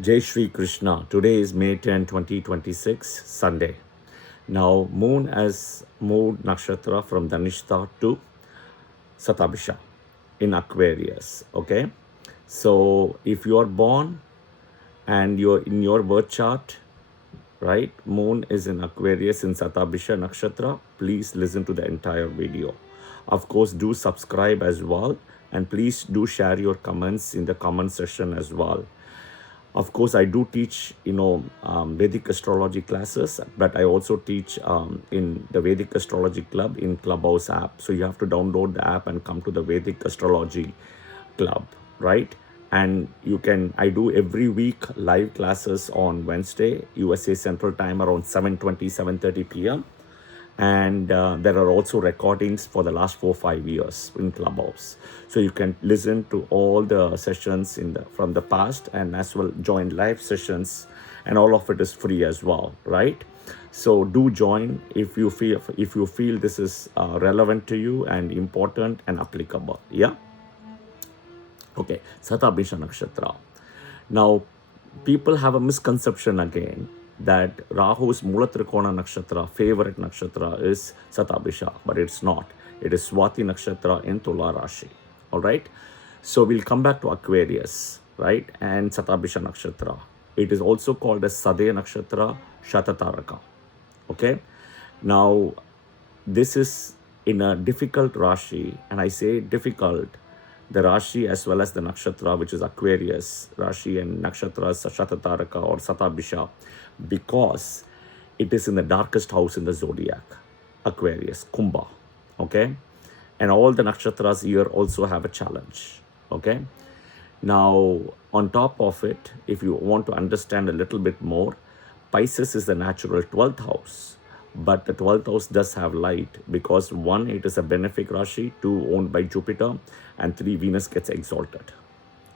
Jai Shri Krishna. Today is May 10, 2026, Sunday. Now, moon has moved nakshatra from Dhanishta to Satabhisha in Aquarius. Okay. So, if you are born and you're in your birth chart, right, moon is in Aquarius in Satabhisha nakshatra, please listen to the entire video. Of course, do subscribe as well, and please do share your comments in the comment section as well. Of course, I do teach, Vedic astrology classes, but I also teach in the Vedic Astrology Club in Clubhouse app. So you have to download the app and come to the Vedic Astrology Club, right? And I do every week live classes on Wednesday, USA Central Time around 7:20, 7:30 p.m. And there are also recordings for the last 4 5 years in Clubhouse, so you can listen to all the sessions from the past, and as well join live sessions, and all of it is free as well, right? So do join if you feel this is relevant to you and important and applicable. Yeah. Okay, Satabhisha Nakshatra. Now, people have a misconception again that Rahu's Mulatrikona Nakshatra, favorite nakshatra, is Satabhisha, but it's not. It is Swati Nakshatra in Tula Rashi. All right. So we'll come back to Aquarius, right? And Satabhisha Nakshatra. It is also called as Sadayam Nakshatra, Shatataraka. Okay. Now, this is in a difficult Rashi, and I say difficult, the Rashi as well as the Nakshatra, which is Aquarius, Rashi and Nakshatra, Shatataraka or Satabhisha, because it is in the darkest house in the zodiac, Aquarius, Kumbha, okay? And all the Nakshatras here also have a challenge, okay? Now, on top of it, if you want to understand a little bit more, Pisces is the natural 12th house, but the 12th house does have light because 1, it is a benefic Rashi, 2, owned by Jupiter, and 3, Venus gets exalted,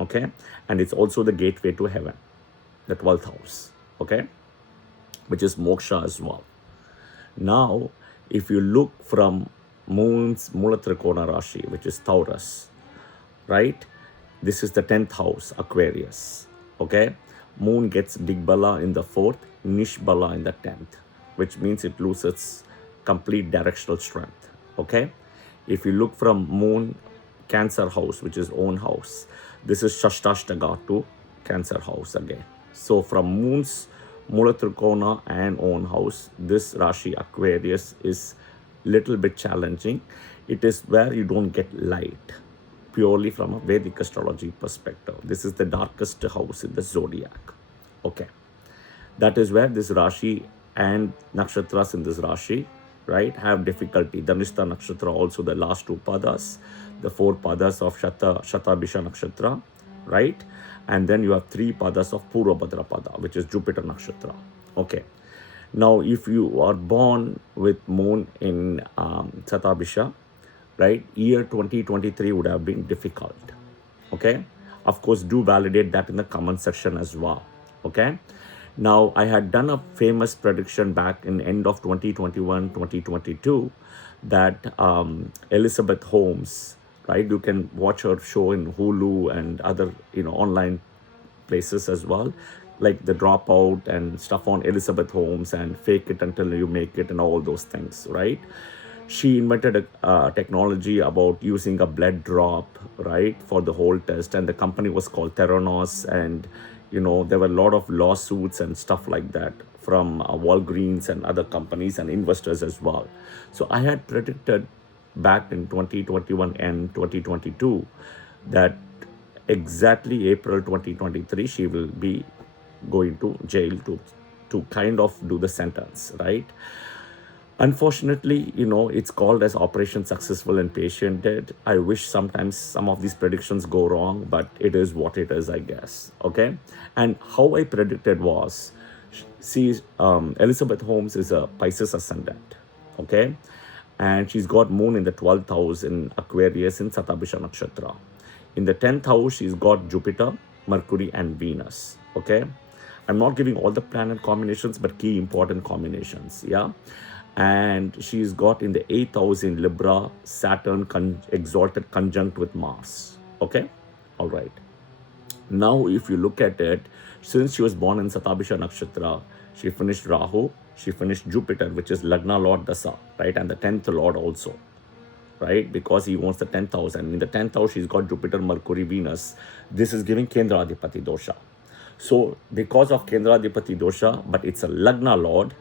okay? And it's also the gateway to heaven, the 12th house, okay? Which is moksha as well. Now, if you look from moon's Mulatrikona Rashi, which is Taurus, right? This is the 10th house, Aquarius, okay? Moon gets Digbala in the 4th, Nishbala in the 10th, which means it loses complete directional strength, okay? If you look from moon Cancer house, which is own house, this is Shashtashtaka to Cancer house again. So from moon's Mulatrikona and own house, this Rashi Aquarius is little bit challenging. It is where you don't get light purely from a Vedic astrology perspective. This is the darkest house in the zodiac. Okay. That is where this Rashi and nakshatras in this Rashi, right, have difficulty. Dhanishta Nakshatra, also the last 2 padas, the 4 padas of Shatabhisha Nakshatra, right? And then you have 3 padas of Purvabhadra Pada, which is Jupiter Nakshatra. Okay. Now, if you are born with moon in Satabhisha, right, year 2023 would have been difficult. Okay. Of course, do validate that in the comment section as well. Okay. Now, I had done a famous prediction back in end of 2021, 2022, that Elizabeth Holmes, right, you can watch her show in Hulu and other, online places as well, like The Dropout and stuff on Elizabeth Holmes and Fake It Until You Make It and all those things, right? She invented a technology about using a blood drop, right, for the whole test, and the company was called Theranos, and there were a lot of lawsuits and stuff like that from Walgreens and other companies and investors as well. So I had predicted back in 2021 and 2022 that exactly April 2023 she will be going to jail to kind of do the sentence, right? Unfortunately, it's called as Operation Successful and Patient Dead. I wish sometimes some of these predictions go wrong, but it is what it is, I guess. Okay. And how I predicted was, see, Elizabeth Holmes is a Pisces ascendant. Okay. And she's got moon in the 12th house in Aquarius in Satabhisha Nakshatra. In the 10th house, she's got Jupiter, Mercury, and Venus. Okay. I'm not giving all the planet combinations, but key important combinations. Yeah. And she's got in the 8th house in Libra, Saturn exalted conjunct with Mars. Okay. All right. Now, if you look at it, Since she was born in Satabhisha Nakshatra, she finished Rahu, she finished Jupiter, which is Lagna Lord Dasa, right? And the 10th Lord also, right? Because he owns the 10th house. And in the 10th house, she's got Jupiter, Mercury, Venus. This is giving Kendra Adhipati dosha. So because of Kendra Adhipati dosha, but it's a Lagna Lord,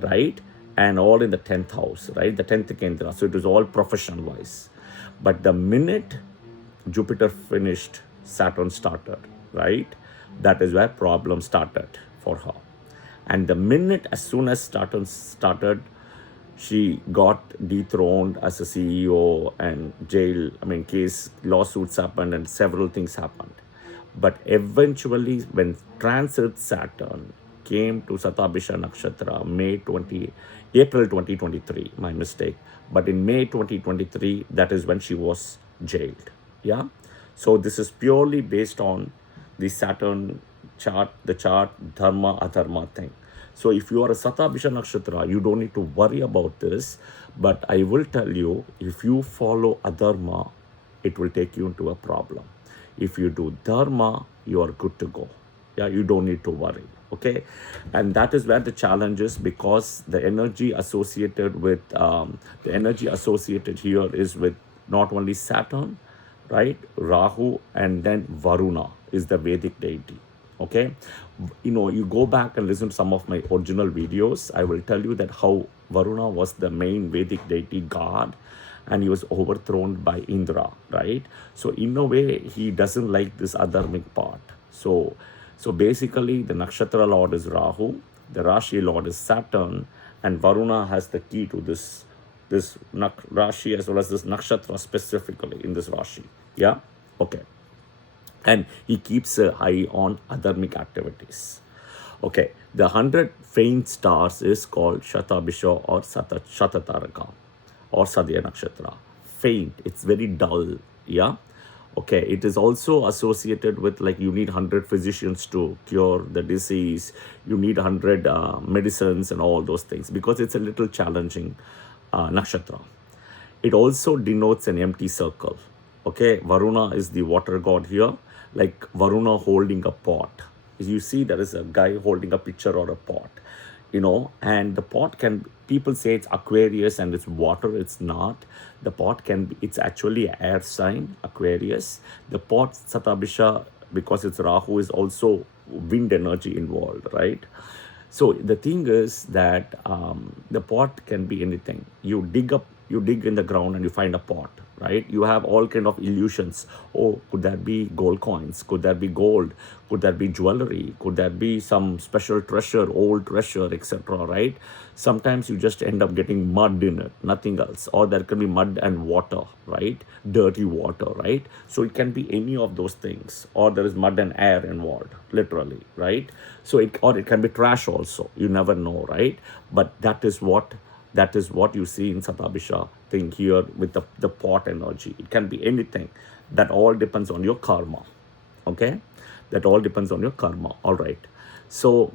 right? And all in the 10th house, right? The 10th Kendra. So it is all profession wise. But the minute Jupiter finished, Saturn started, right? That is where problem started for her. And the minute, as soon as Saturn started, she got dethroned as a CEO and jail. I mean, case lawsuits happened and several things happened. But eventually, when transit Saturn came to Satabhisha Nakshatra, April 2023, my mistake. But in May 2023, that is when she was jailed. Yeah. So this is purely based on the Saturn chart, the chart, dharma, adharma thing. So if you are a Satabhisha Nakshatra, you don't need to worry about this. But I will tell you, if you follow adharma, it will take you into a problem. If you do dharma, you are good to go. Yeah, you don't need to worry. Okay, and that is where the challenge is, because the energy associated here is with not only Saturn, right? Rahu, and then Varuna is the Vedic deity. Okay, you go back and listen to some of my original videos. I will tell you that how Varuna was the main Vedic deity god, and he was overthrown by Indra, right? So in a way, he doesn't like this adharmic part. So basically, the Nakshatra Lord is Rahu, the Rashi Lord is Saturn, and Varuna has the key to this Rashi as well as this Nakshatra specifically in this Rashi. Yeah? Okay. And he keeps an eye on adharmic activities. Okay. The 100 faint stars is called Shatabhisha or Shatataraka or Sadaya Nakshatra. Faint. It's very dull. Yeah? Okay, it is also associated with, like, you need 100 physicians to cure the disease. You need 100 medicines and all those things, because it's a little challenging nakshatra. It also denotes an empty circle. Okay, Varuna is the water god here, like Varuna holding a pot. You see, there is a guy holding a pitcher or a pot, and the pot people say it's Aquarius and it's water. It's not. The pot it's actually an air sign, Aquarius. The pot, Satabhisha, because it's Rahu, is also wind energy involved, right? So the thing is that the pot can be anything. You dig in the ground and you find a pot, right? You have all kind of illusions. Oh, could that be gold coins? Could that be gold? Could that be jewelry? Could that be some special treasure, old treasure, etc., right? Sometimes you just end up getting mud in it, nothing else. Or there can be mud and water, right? Dirty water, right? So it can be any of those things. Or there is mud and air involved, literally, right? So it can be trash also. You never know, right? But that is what you see in Satabhisha thing here with the pot energy. It can be anything. That all depends on your karma. Okay? That all depends on your karma. All right. So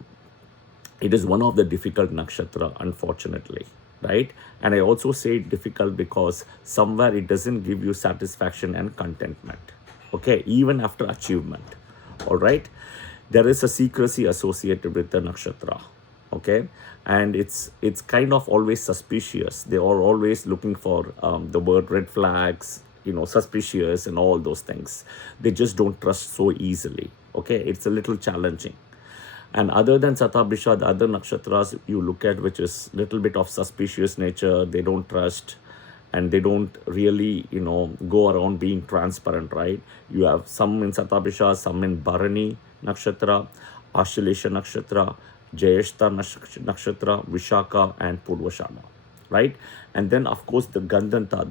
it is one of the difficult nakshatra, unfortunately, right? And I also say difficult because somewhere it doesn't give you satisfaction and contentment. Okay? Even after achievement. All right? There is a secrecy associated with the nakshatra. Okay, and it's kind of always suspicious. They are always looking for the word red flags, suspicious and all those things. They just don't trust so easily. Okay, it's a little challenging. And other than Satabhisha, the other nakshatras you look at, which is little bit of suspicious nature, they don't trust, and they don't really, go around being transparent, right? You have some in Satabhisha, some in Bharani nakshatra, Ashlesha nakshatra, Jyeshta nakshatra, Vishaka, and Purvashada, right? And then, of course, the Gandanta,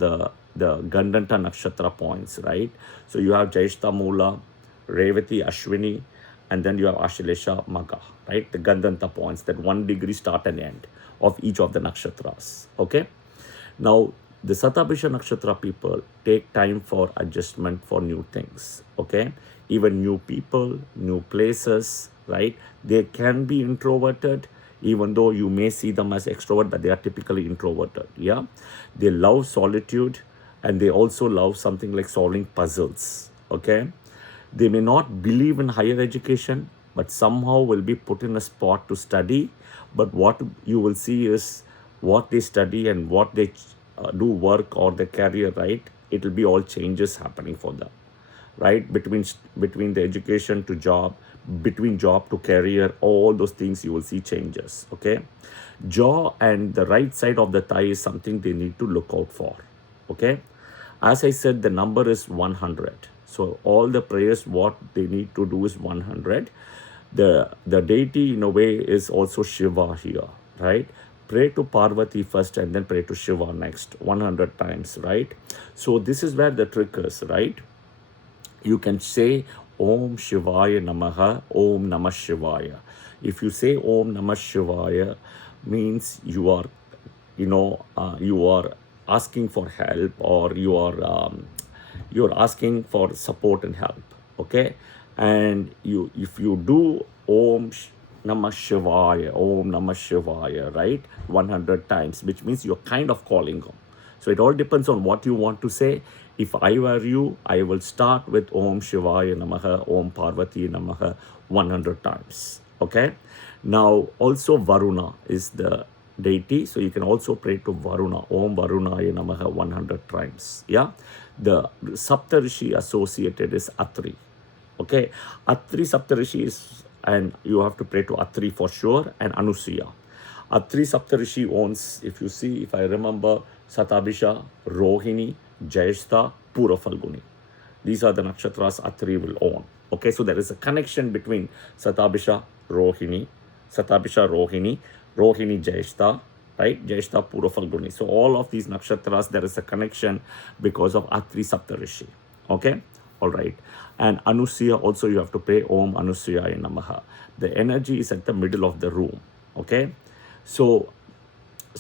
the Gandanta nakshatra points, right? So you have Jyeshta Mula, Revati, Ashwini, and then you have Ashlesha Magha, right? The Gandanta points, that 1 degree start and end of each of the nakshatras, okay? Now, the Satabhisha nakshatra people take time for adjustment for new things, okay? Even new people, new places, right? They can be introverted, even though you may see them as extrovert, but they are typically introverted. Yeah, they love solitude, and they also love something like solving puzzles. Okay, they may not believe in higher education, but somehow will be put in a spot to study. But what you will see is what they study and what they do work or their career, right? It will be all changes happening for them, right? Between the education to job, between job to career, all those things you will see changes. Okay, jaw and the right side of the thigh is something they need to look out for. Okay, as I said, the number is 100. So all the prayers what they need to do is 100. The deity in a way is also Shiva here, right? Pray to Parvati first and then pray to Shiva next 100 times, right? So this is where the trick is, right? You can say Om Shivaya Namaha, Om Namah Shivaya. If you say Om Namah Shivaya, means you are, you are asking for help, or you're asking for support and help. Okay, and if you do Om Namah Shivaya, Om Namah Shivaya, right, 100 times, which means you're kind of calling Him. So it all depends on what you want to say. If I were you, I will start with Om Shivaya Namaha, Om Parvati Namaha 100 times. Okay. Now also Varuna is the deity. So you can also pray to Varuna, Om Varunaya Namaha 100 times. Yeah. The Saptarishi associated is Atri. Okay. Atri Saptarishi is, and you have to pray to Atri for sure, and Anusuya. Atri Saptarishi owns, if you see, if I remember, Satabhisha, Rohini, Jyeshta, Pura Falguni. These are the nakshatras Atri will own. Okay, so there is a connection between Satabhisha, Rohini, Rohini, Jyeshta, right? Jyeshta, Pura Falguni. So all of these nakshatras, there is a connection because of Atri Saptarishi. Okay, all right. And Anusuya also you have to pray Om Anusuyaya Namaha. The energy is at the middle of the room. Okay, so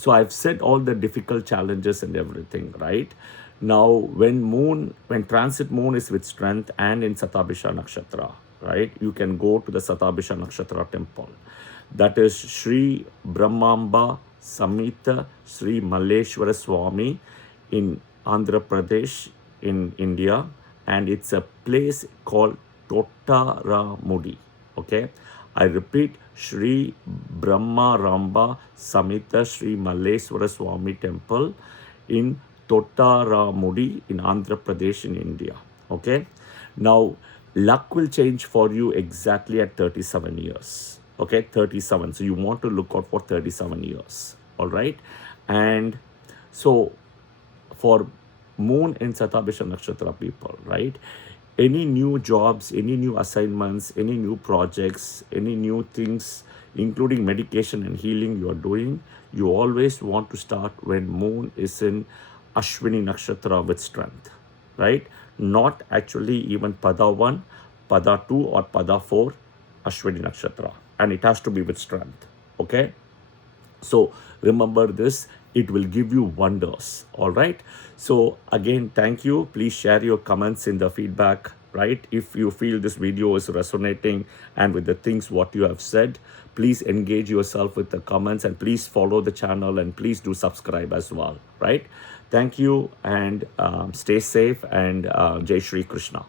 I've said all the difficult challenges and everything, right? Now, when transit moon is with strength and in Satabhisha Nakshatra, right? You can go to the Satabhisha Nakshatra temple. That is Sri Brahmamba Samhita Sri Malleshwara Swami in Andhra Pradesh in India. And it's a place called Tottaramudi. Okay, I repeat, Sri Brahma Ramba Samhita Sri Malleshwara Swami Temple in Tottaramudi in Andhra Pradesh in India. Okay, now luck will change for you exactly at 37 years. Okay, 37. So you want to look out for 37 years. All right, and so for Moon in Satabhisha Nakshatra people, right? Any new jobs, any new assignments, any new projects, any new things, including medication and healing you are doing, you always want to start when Moon is in Ashwini Nakshatra with strength, right? Not actually even Pada 1, Pada 2 or Pada 4, Ashwini Nakshatra. And it has to be with strength, okay? So remember this, it will give you wonders. All right. So again, thank you. Please share your comments in the feedback, right? If you feel this video is resonating and with the things what you have said, please engage yourself with the comments and please follow the channel and please do subscribe as well, right? Thank you and stay safe and Jai Shri Krishna.